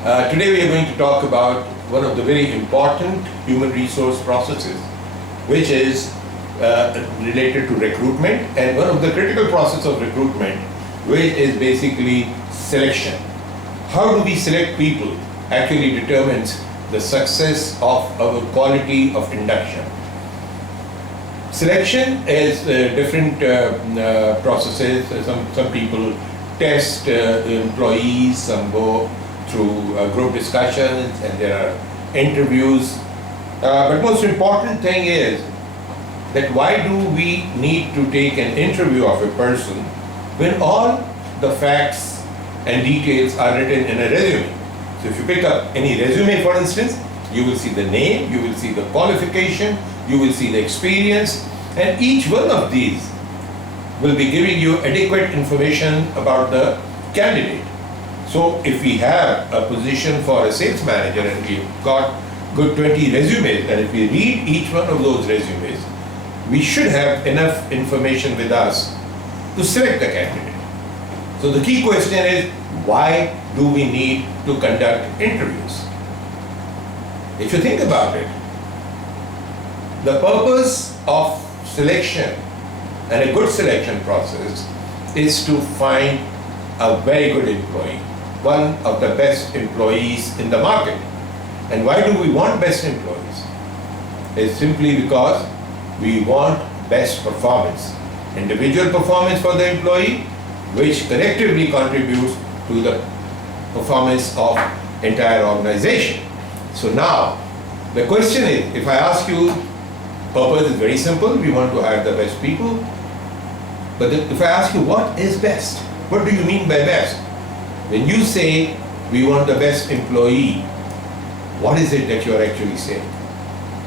Today we are going to talk about one of the very important human resource processes, which is related to recruitment, and one of the critical process of recruitment, which is basically selection. How do we select people actually determines the success of our quality of induction. Selection is different processes. Some people test the employees, some go through group discussions, and there are interviews. But most important thing is that why do we need to take an interview of a person when all the facts and details are written in a resume? So if you pick up any resume, for instance, you will see the name, you will see the qualification, you will see the experience, and each one of these will be giving you adequate information about the candidate. So if we have a position for a sales manager and we've got good 20 resumes, and if we read each one of those resumes, we should have enough information with us to select the candidate. So the key question is, why do we need to conduct interviews? If you think about it, the purpose of selection and a good selection process is to find a very good employee, one of the best employees in the market. And why do we want best employees? It's simply because we want best performance, individual performance for the employee, which collectively contributes to the performance of entire organization. So now, the question is, if I ask you, purpose is very simple, we want to hire the best people. But if I ask you, what is best? What do you mean by best? When you say, we want the best employee, what is it that you are actually saying?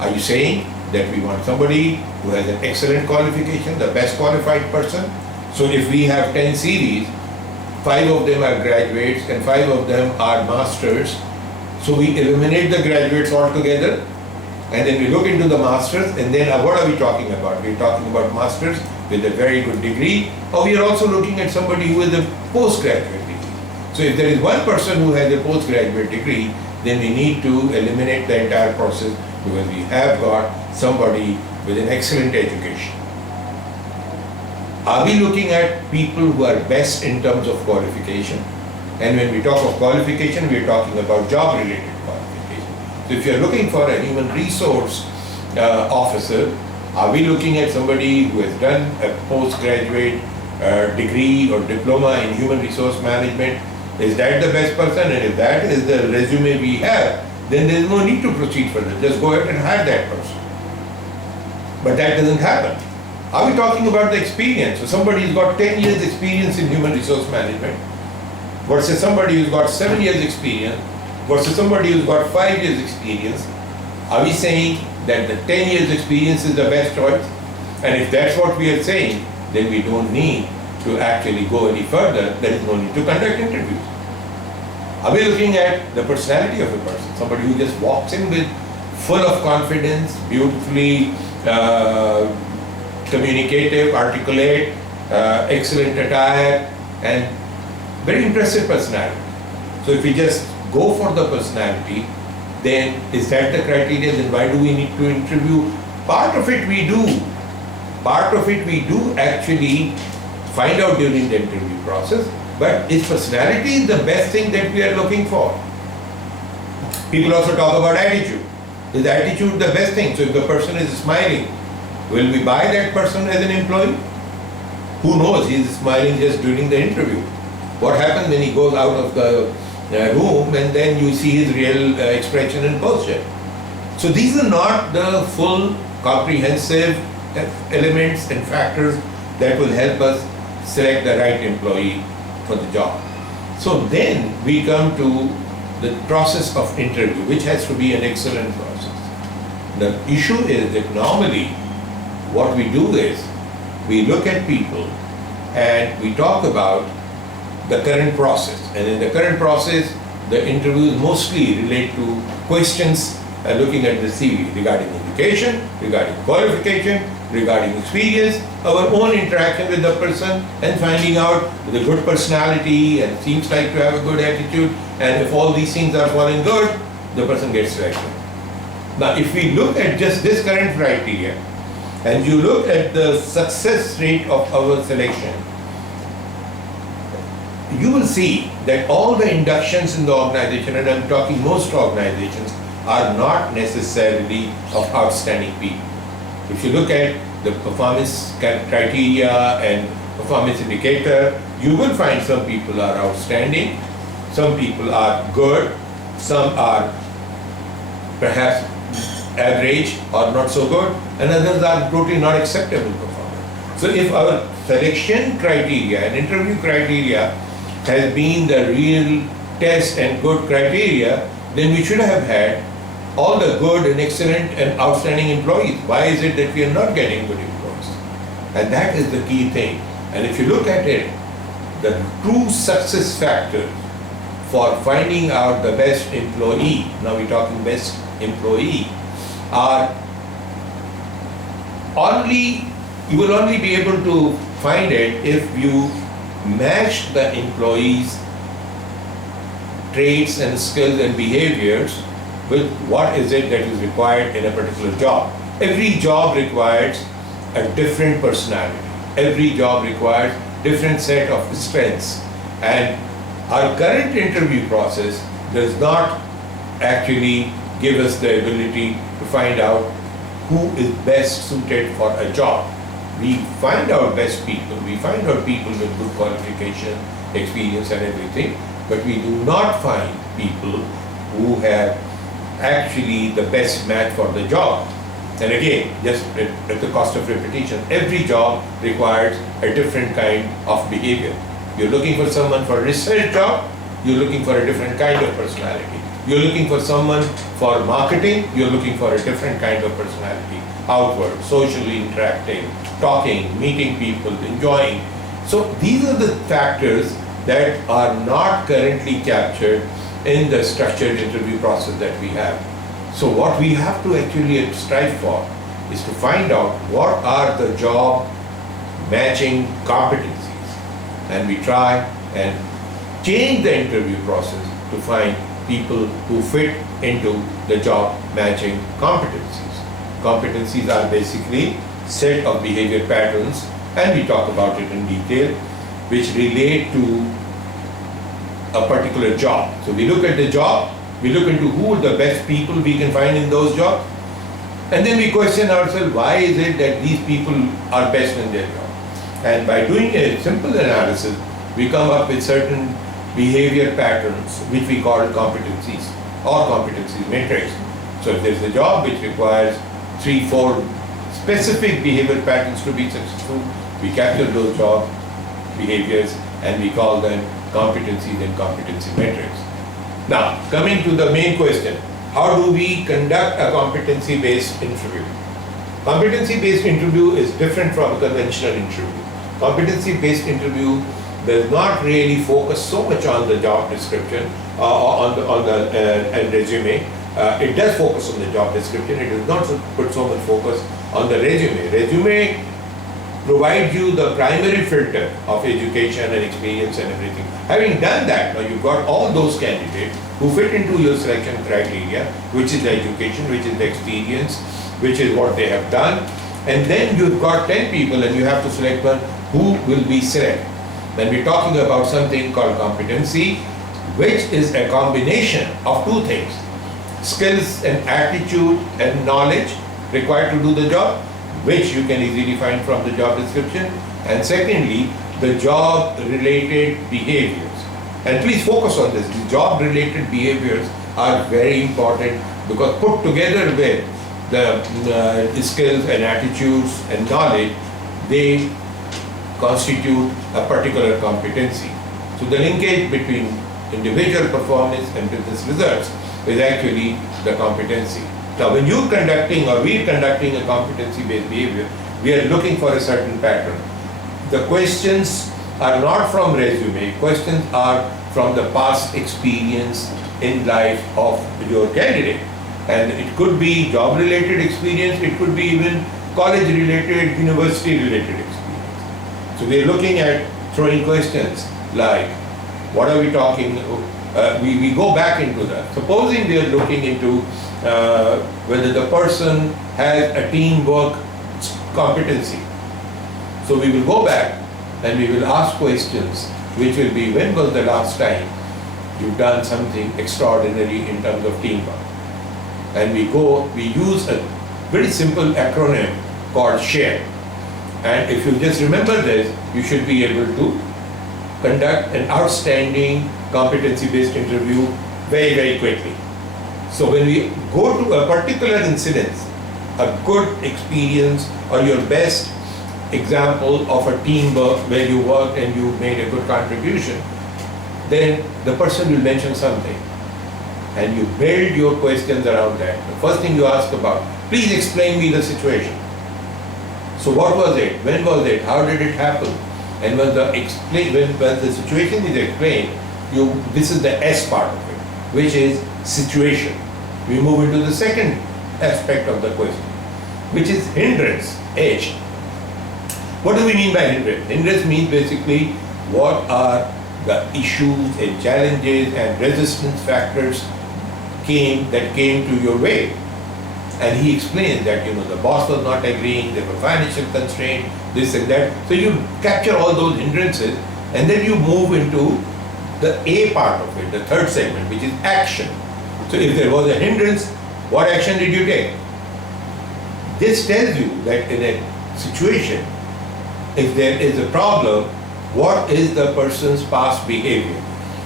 Are you saying that we want somebody who has an excellent qualification, the best qualified person? So if we have 10 series, 5 of them are graduates and 5 of them are masters. So we eliminate the graduates altogether, and then we look into the masters, and then what are we talking about? We're talking about masters with a very good degree, or we are also looking at somebody who has a postgraduate degree. So if there is one person who has a postgraduate degree, then we need to eliminate the entire process, because we have got somebody with an excellent education. Are we looking at people who are best in terms of qualification? And when we talk of qualification, we are talking about job-related qualification. So if you are looking for a human resource officer, are we looking at somebody who has done a postgraduate degree or diploma in human resource management? Is that the best person? And if that is the resume we have, then there is no need to proceed further. Just go ahead and hire that person. But that doesn't happen. Are we talking about the experience? So somebody who's got 10 years experience in human resource management versus somebody who's got 7 years experience versus somebody who's got 5 years experience. Are we saying that the 10 years experience is the best choice? And if that's what we are saying, then we don't need to actually go any further. There is no need to conduct interviews. Are we looking at the personality of a person? Somebody who just walks in with full of confidence, beautifully communicative, articulate, excellent attire, and very impressive personality. So if we just go for the personality, then is that the criteria? Then why do we need to interview? Part of it we do. Part of it we do actually find out during the interview process. But is personality the best thing that we are looking for? People also talk about attitude. Is attitude the best thing? So if the person is smiling, will we buy that person as an employee? Who knows? He is smiling just during the interview. What happens when he goes out of the room and then you see his real expression and posture? So these are not the full comprehensive elements and factors that will help us select the right employee for the job. So then we come to the process of interview, which has to be an excellent process. The issue is that normally what we do is we look at people and we talk about the current process. And in the current process, the interviews mostly relate to questions looking at the CV regarding education, regarding qualification, regarding experience, our own interaction with the person, and finding out the good personality and seems like to have a good attitude, and if all these things are falling good, the person gets selected. Now, if we look at just this current criteria, and you look at the success rate of our selection, you will see that all the inductions in the organization, and I'm talking most organizations, are not necessarily of outstanding people. If you look at the performance criteria and performance indicator, you will find some people are outstanding, some people are good, some are perhaps average or not so good, and others are totally not acceptable performance. So if our selection criteria and interview criteria has been the real test and good criteria, then we should have had all the good and excellent and outstanding employees. Why is it that we are not getting good employees? And that is the key thing. And if you look at it, the true success factor for finding out the best employee, now we're talking best employee, are only, you will only be able to find it if you match the employees' traits and skills and behaviors with what is it that is required in a particular job. Every job requires a different personality. Every job requires different set of strengths. And our current interview process does not actually give us the ability to find out who is best suited for a job. We find out best people, we find out people with good qualification, experience and everything, but we do not find people who have actually the best match for the job. And again, just at the cost of repetition, every job requires a different kind of behavior. You're looking for someone for a research job, you're looking for a different kind of personality. You're looking for someone for marketing, you're looking for a different kind of personality. Outward, socially interacting, talking, meeting people, enjoying. So these are the factors that are not currently captured in the structured interview process that we have. So what we have to actually strive for is to find out what are the job matching competencies, and we try and change the interview process to find people who fit into the job matching competencies. Competencies are basically set of behavior patterns, and we talk about it in detail, which relate to a particular job. So we look at the job, we look into who are the best people we can find in those jobs, and then we question ourselves, why is it that these people are best in their job? And by doing a simple analysis, we come up with certain behavior patterns which we call competencies or competencies matrix. So if there's a job which requires 3-4 specific behavior patterns to be successful, we capture those job behaviors and we call them competencies and competency matrix. Now, coming to the main question, how do we conduct a competency-based interview? Competency-based interview is different from a conventional interview. Competency-based interview does not really focus so much on the job description on the resume. It does focus on the job description. It does not put so much focus on the resume. Resume provides you the primary filter of education and experience and everything. Having done that, now you've got all those candidates who fit into your selection criteria, which is the education, which is the experience, which is what they have done. And then you've got 10 people and you have to select one who will be selected. Then we're talking about something called competency, which is a combination of two things: skills and attitude and knowledge required to do the job, which you can easily find from the job description, and secondly, the job related behaviors. And please focus on this. The job related behaviors are very important because put together with the skills and attitudes and knowledge, they constitute a particular competency. So the linkage between individual performance and business results is actually the competency. Now when you're conducting or we're conducting a competency-based behavior, we are looking for a certain pattern. The questions are not from resume, questions are from the past experience in life of your candidate. And it could be job-related experience, it could be even college related, university related experience. So we are looking at throwing questions like, what are we talking, we go back into that. Supposing we are looking into whether the person has a teamwork competency. So we will go back and we will ask questions which will be, when was the last time you've done something extraordinary in terms of teamwork? And we use a very simple acronym called SHARE. And if you just remember this, you should be able to conduct an outstanding competency-based interview very, very quickly. So when we go to a particular incident, a good experience or your best example of a teamwork where you worked and you made a good contribution, then the person will mention something. And you build your questions around that. The first thing you ask about, please explain me the situation. So what was it? When was it? How did it happen? And when the situation is explained, this is the S part of it, which is situation. We move into the second aspect of the question, which is hindrance, H. What do we mean by hindrance? Hindrance means basically what are the issues and challenges and resistance factors that came to your way. And he explained that, the boss was not agreeing, there were financial constraints, this and that. So you capture all those hindrances and then you move into the A part of it, the third segment, which is action. So if there was a hindrance, what action did you take? This tells you that in a situation, if there is a problem, what is the person's past behavior?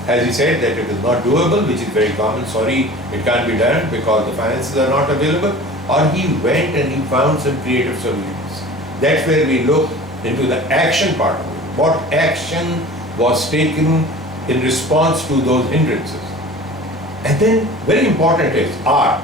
As he said that it is not doable, which is very common, sorry, it can't be done because the finances are not available, or he went and he found some creative solutions. That's where we look into the action part of it. What action was taken in response to those hindrances? And then very important is R.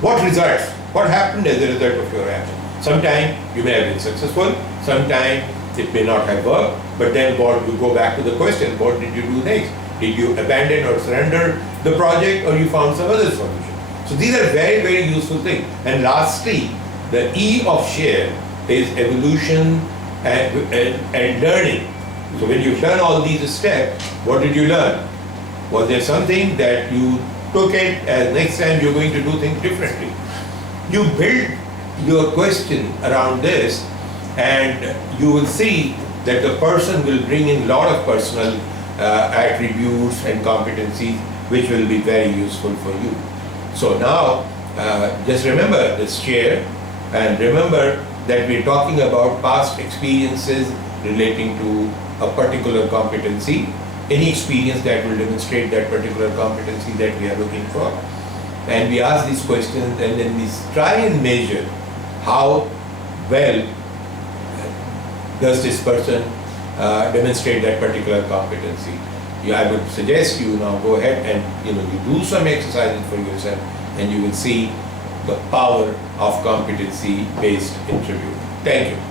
What results? What happened as a result of your action? Sometimes you may have been successful, sometimes it may not have worked, but then you go back to the question, what did you do next? Did you abandon or surrender the project, or you found some other solution? So these are very, very useful things. And lastly, the E of SHARE is evolution and learning. So when you've done all these steps, what did you learn? Was there something that you took it as next time you're going to do things differently? You build your question around this, and you will see that the person will bring in a lot of personal attributes and competencies which will be very useful for you. So now just remember this SHARE, and remember that we're talking about past experiences relating to a particular competency, any experience that will demonstrate that particular competency that we are looking for. And we ask these questions and then we try and measure how well does this person demonstrate that particular competency. I would suggest you now go ahead and you do some exercises for yourself, and you will see the power of competency-based interview. Thank you.